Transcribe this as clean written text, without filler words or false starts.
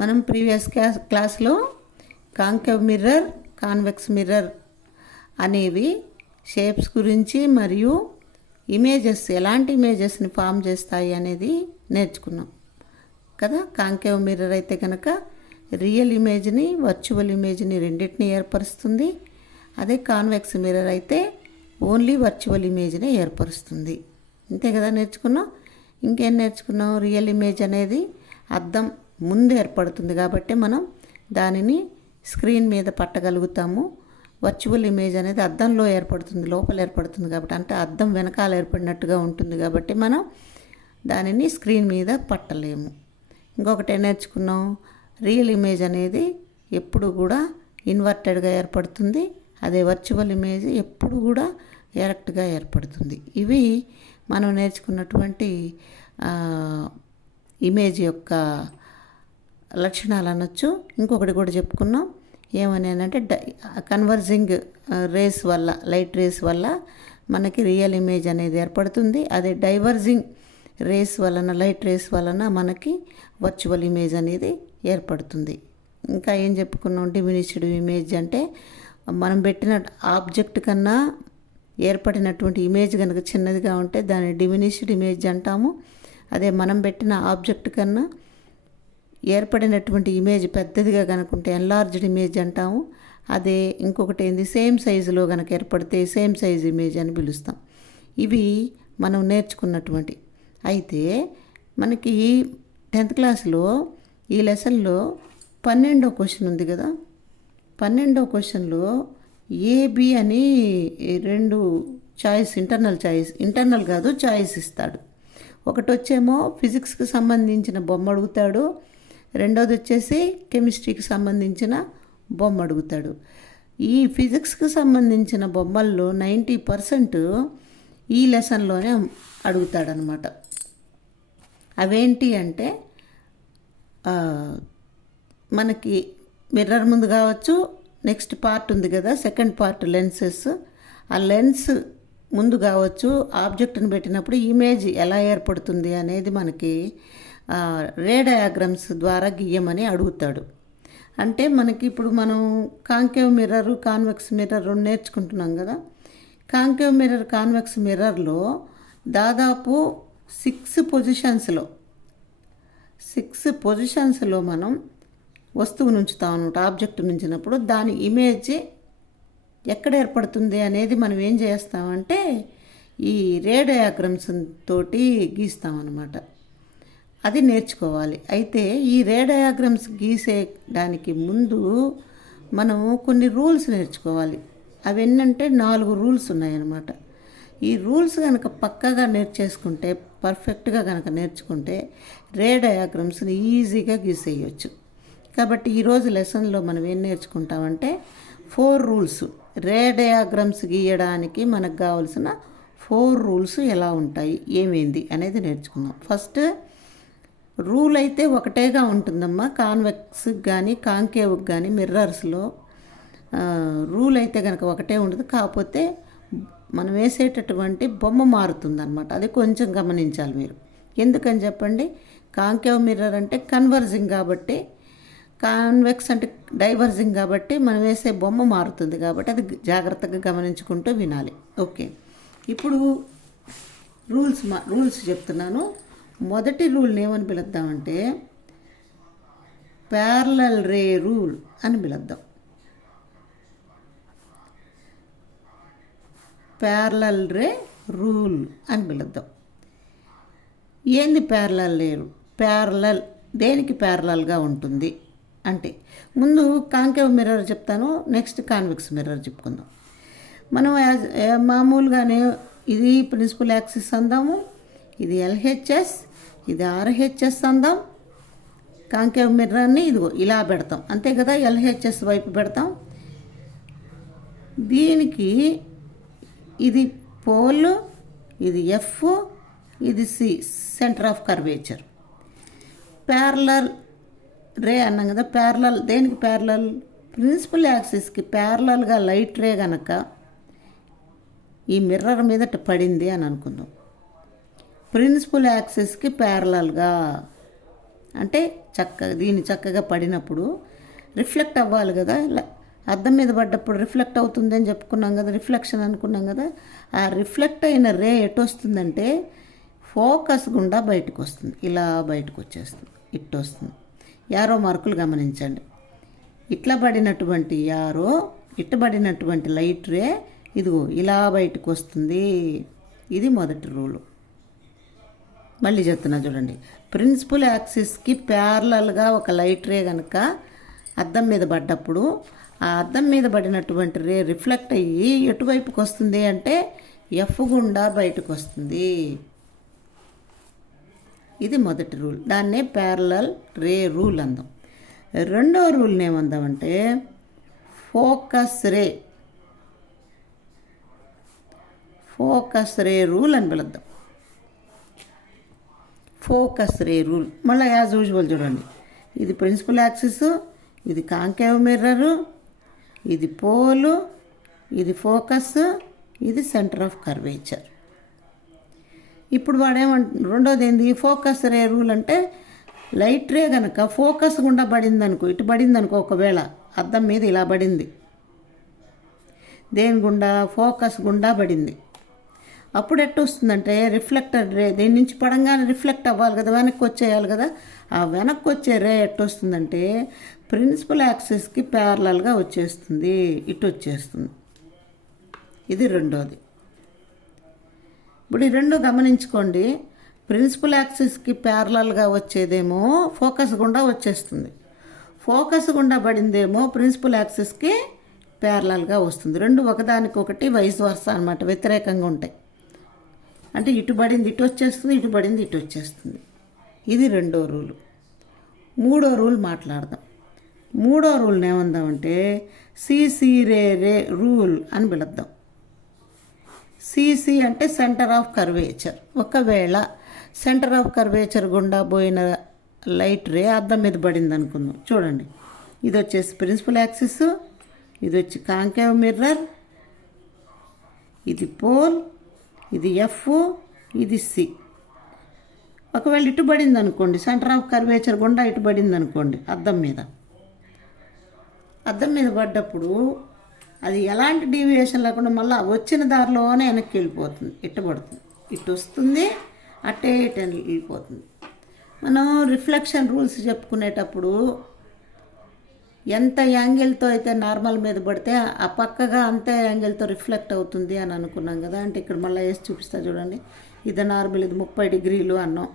మనం ప్రీవియస్ క్లాస్లో concave mirror, convex mirror అనేవి షేప్స్ గురించి మరియు ఇమేజెస్ ఎలాంటి ఇమేజెస్ని ఫామ్ చేస్తాయి అనేది నేర్చుకున్నాం కదా. కాంకేవ్ మిర్రర్ అయితే కనుక రియల్ ఇమేజ్ని, వర్చువల్ ఇమేజ్ని రెండింటిని ఏర్పరుస్తుంది. అదే కాన్వెక్స్ మిర్రర్ అయితే ఓన్లీ వర్చువల్ ఇమేజ్ని ఏర్పరుస్తుంది. అంతే కదా నేర్చుకున్నాం. ఇంకేం నేర్చుకున్నాం? రియల్ ఇమేజ్ అనేది అద్దం ముందు ఏర్పడుతుంది కాబట్టి మనం దానిని స్క్రీన్ మీద పట్టగలుగుతాము. వర్చువల్ ఇమేజ్ అనేది అద్దంలో ఏర్పడుతుంది, లోపల ఏర్పడుతుంది కాబట్టి, అంటే అద్దం వెనకాల ఏర్పడినట్టుగా ఉంటుంది కాబట్టి మనం దానిని స్క్రీన్ మీద పట్టలేము. ఇంకొకటి ఏం నేర్చుకున్నాం? రియల్ ఇమేజ్ అనేది ఎప్పుడు కూడా ఇన్వర్టెడ్గా ఏర్పడుతుంది. అదే వర్చువల్ ఇమేజ్ ఎప్పుడు కూడా ఎరెక్ట్గా ఏర్పడుతుంది. ఇవి మనం నేర్చుకున్నటువంటి ఇమేజ్ యొక్క లక్షణాలు అనొచ్చు. ఇంకొకటి కూడా చెప్పుకున్నాం. ఏమని అంటే కన్వర్జింగ్ రేస్ వల్ల, లైట్ రేస్ వల్ల మనకి రియల్ ఇమేజ్ అనేది ఏర్పడుతుంది. అదే డైవర్జింగ్ రేస్ వలన, లైట్ రేస్ వలన మనకి వర్చువల్ ఇమేజ్ అనేది ఏర్పడుతుంది. ఇంకా ఏం చెప్పుకున్నాం? డిమినిష్డ్ ఇమేజ్ అంటే మనం పెట్టిన ఆబ్జెక్ట్ కన్నా ఏర్పడినటువంటి ఇమేజ్ కనుక చిన్నదిగా ఉంటే దాన్ని డిమినిష్డ్ ఇమేజ్ అంటాము. అదే మనం పెట్టిన ఆబ్జెక్ట్ కన్నా ఏర్పడినటువంటి ఇమేజ్ పెద్దదిగా కనుకుంటే ఎన్లార్జ్డ్ ఇమేజ్ అంటాము. అదే ఇంకొకటి ఏంది, సేమ్ సైజులో కనుక ఏర్పడితే సేమ్ సైజ్ ఇమేజ్ అని పిలుస్తాం. ఇవి మనం నేర్చుకున్నటువంటి. అయితే మనకి 10th క్లాస్లో ఈ లెసన్లో 12వ క్వశ్చన్ ఉంది కదా. 12వ క్వశ్చన్లో ఏబి అని 2 చాయిస్, ఇంటర్నల్ కాదు చాయిస్ ఇస్తాడు. ఒకటి వచ్చేమో ఫిజిక్స్కి సంబంధించిన బొమ్మ అడుగుతాడు, రెండోది వచ్చేసి కెమిస్ట్రీకి సంబంధించిన బొమ్మ అడుగుతాడు. ఈ ఫిజిక్స్కి సంబంధించిన బొమ్మల్లో 90% ఈ లెసన్లోనే అడుగుతాడనమాట. అవేంటి అంటే మనకి మిర్రర్ ముందు కావచ్చు, నెక్స్ట్ పార్ట్ ఉంది కదా, సెకండ్ పార్ట్ లెన్సెస్. ఆ లెన్స్ ముందు కావచ్చు, ఆబ్జెక్ట్ని పెట్టినప్పుడు ఇమేజ్ ఎలా ఏర్పడుతుంది అనేది మనకి రే డయాగ్రమ్స్ ద్వారా గీయమని అడుగుతాడు. అంటే మనకి ఇప్పుడు మనం కాంకేవ్ మిర్రర్, కాన్వెక్స్ మిర్రర్ నేర్చుకుంటున్నాం కదా. కాంకేవ్ మిర్రర్, కాన్వెక్స్ మిర్రర్లో దాదాపు 6 పొజిషన్స్లో మనం వస్తువును ఉంచుతాం అనమాట. ఆబ్జెక్ట్ ఉంచినప్పుడు దాని ఇమేజ్ ఎక్కడ ఏర్పడుతుంది అనేది మనం ఏం చేస్తామంటే ఈ రే డయాగ్రమ్స్ తోటి గీస్తామన్నమాట. అది నేర్చుకోవాలి. అయితే ఈ రే డయాగ్రమ్స్ గీసేయడానికి ముందు మనం కొన్ని రూల్స్ నేర్చుకోవాలి. అవి ఏంటంటే 4 రూల్స్ ఉన్నాయన్నమాట. ఈ రూల్స్ కనుక పక్కగా నేర్చేసుకుంటే, పర్ఫెక్ట్గా కనుక నేర్చుకుంటే రే డయాగ్రమ్స్ని ఈజీగా గీసేయచ్చు. కాబట్టి ఈరోజు లెసన్లో మనం ఏం నేర్చుకుంటామంటే 4 రూల్స్. రే డయాగ్రమ్స్ గీయడానికి మనకు కావాల్సిన 4 రూల్స్ ఎలా ఉంటాయి, ఏమేంది అనేది నేర్చుకుందాం. ఫస్ట్ రూల్ అయితే ఒకటేగా ఉంటుందమ్మా. కాన్వెక్స్కి కానీ కాంకేవ్కి కానీ మిర్రర్స్లో రూల్ అయితే కనుక ఒకటే ఉంటుంది. కాకపోతే మనం వేసేటటువంటి బొమ్మ మారుతుందన్నమాట. అది కొంచెం గమనించాలి మీరు. ఎందుకని చెప్పండి? కాంకేవ్ మిర్రర్ అంటే కన్వర్జింగ్ కాబట్టి, కాన్వెక్స్ అంటే డైవర్జింగ్ కాబట్టి మనం వేసే బొమ్మ మారుతుంది కాబట్టి అది జాగ్రత్తగా గమనించుకుంటూ వినాలి. ఓకే, ఇప్పుడు రూల్స్ చెప్తున్నాను. మొదటి రూల్ని ఏమని పిలుద్దామంటే ప్యారలల్ రే రూల్ అని పిలుద్దాం. ప్యారలల్ రే రూల్ అని పిలుద్దాం. ఏంది ప్యారలల్ రే రూల్? ప్యారలల్ దేనికి ప్యారలల్గా ఉంటుంది అంటే, ముందు కాంకేవ్ మిర్రర్ చెప్తాను, నెక్స్ట్ కాన్వెక్స్ మిర్రర్ చెప్పుకుందాం. మనం మామూలుగానే ఇది ప్రిన్సిపల్ యాక్సిస్ అందాము, ఇది LHS, ఇది RHS అందాం. కాంకేవ్ మిర్రర్ని ఇదిగో ఇలా పెడతాం, అంతే కదా. LHS వైపు పెడతాం. దీనికి ఇది పోల్, ఇది F, ఇది C, centre of curvature. Parallel ray అన్నాం కదా. ప్యారలల్ దేనికి ప్యారలల్? ప్రిన్సిపల్ యాక్సిస్కి ప్యారలల్గా లైట్ రే కనుక ఈ మిర్రర్ మీద పడింది అని అనుకుందాం. ప్రిన్సిపల్ యాక్సిస్కి ప్యారలల్గా అంటే దీన్ని చక్కగా పడినప్పుడు రిఫ్లెక్ట్ అవ్వాలి కదా. అద్దం మీద పడ్డప్పుడు రిఫ్లెక్ట్ అవుతుంది అని చెప్పుకున్నాం కదా, రిఫ్లెక్షన్ అనుకున్నాం కదా. ఆ రిఫ్లెక్ట్ అయిన రే ఎటు వస్తుందంటే ఫోకస్ గుండా బయటకు వస్తుంది, ఇలా బయటకు వచ్చేస్తుంది, ఇటు వస్తుంది. యారో మార్కులు గమనించండి. ఇట్లా పడినటువంటి యారో, ఇట్టబడినటువంటి లైట్ రే ఇదిగో ఇలా బయటకు వస్తుంది. ఇది మొదటి రూలు. మళ్ళీ చెప్తున్నా చూడండి. ప్రిన్సిపల్ యాక్సిస్కి ప్యారలల్గా ఒక లైట్ రే కనుక అద్దం మీద పడ్డప్పుడు ఆ అద్దం మీద పడినటువంటి రే రిఫ్లెక్ట్ అయ్యి ఎటువైపుకి వస్తుంది అంటే ఎఫ్ గుండా బయటకు వస్తుంది. ఇది మొదటి రూల్. దాన్నే ప్యారలల్ రే రూల్ అందాం. రెండో రూల్ని ఏమందామంటే ఫోకస్ రే రూల్ అని పిలుద్దాం. ఫోకస్ రే రూల్ మళ్ళీ యాజ్ యూజువల్ చూడండి. ఇది ప్రిన్సిపల్ యాక్సిస్, ఇది కాంకేవ్ మిర్రరు, ఇది పోలు, ఇది ఫోకస్, ఇది సెంటర్ ఆఫ్ కర్వేచర్. ఇప్పుడు రెండోది ఏంది, ఫోకస్ రే రూల్ అంటే లైట్ రే కనుక ఫోకస్ గుండా పడింది అనుకో, ఇటు పడింది అనుకో, ఒకవేళ అద్దం మీద ఇలా పడింది, దేని గుండా, ఫోకస్ గుండా పడింది, అప్పుడు ఎట్టు వస్తుందంటే రిఫ్లెక్టర్ రే దీని నుంచి పడంగానే రిఫ్లెక్ట్ అవ్వాలి కదా, వెనక్కి వచ్చేయాలి కదా. ఆ వెనక్కి వచ్చే రే ఎట్టు వస్తుందంటే ప్రిన్సిపల్ యాక్సిస్కి ప్యారలల్గా వచ్చేస్తుంది, ఇటు వచ్చేస్తుంది. ఇది రెండోది. ఇప్పుడు ఈ రెండు గమనించుకోండి. ప్రిన్సిపల్ యాక్సిస్కి ప్యారలల్గా వచ్చేదేమో ఫోకస్ గుండా వచ్చేస్తుంది, ఫోకస్ గుండా పడిందేమో ప్రిన్సిపల్ యాక్సిస్కి ప్యారలల్గా వస్తుంది. రెండు ఒకదానికొకటి వైస్ వర్సా అన్నమాట, వ్యతిరేకంగా ఉంటాయి. అంటే ఇటు పడింది ఇటు వచ్చేస్తుంది, ఇటు పడింది ఇటు వచ్చేస్తుంది. ఇది రెండో రూలు. మూడో రూల్ మాట్లాడదాం. మూడో రూల్ని ఏమందామంటే సిసి రే రూల్ అని పిలుద్దాం. సిసి అంటే సెంటర్ ఆఫ్ కర్వేచర్. ఒకవేళ సెంటర్ ఆఫ్ కర్వేచర్ గుండా పోయిన లైట్ రే అద్దం మీద పడింది అనుకుందాం. చూడండి, ఇది వచ్చేసి ప్రిన్సిపల్ యాక్సిస్, ఇది వచ్చి కాంకేవ్ మిర్రర్, ఇది పోల్, ఇది ఎఫ్, ఇది సి. ఒకవేళ ఇటు పడింది అనుకోండి, సెంటర్ ఆఫ్ కర్వేచర్ గుండా ఇటు పడింది అనుకోండి అద్దం మీద పడ్డప్పుడు అది ఎలాంటి డీవియేషన్ లేకుండా మళ్ళీ వచ్చిన దారిలోనే వెనక్కి వెళ్ళిపోతుంది, ఇటు పడుతుంది, ఇటు వస్తుంది, అట్టే ఇటు వెళ్ళిపోతుంది. మనం రిఫ్లెక్షన్ రూల్స్ చెప్పుకునేటప్పుడు ఎంత యాంగిల్తో అయితే నార్మల్ మీద పడితే ఆ పక్కగా అంతే యాంగిల్తో రిఫ్లెక్ట్ అవుతుంది అని అనుకున్నాం కదా. అంటే ఇక్కడ మళ్ళీ వేసి చూపిస్తా చూడండి. ఇది నార్మల్, ఇది 30 డిగ్రీలు అన్నాం.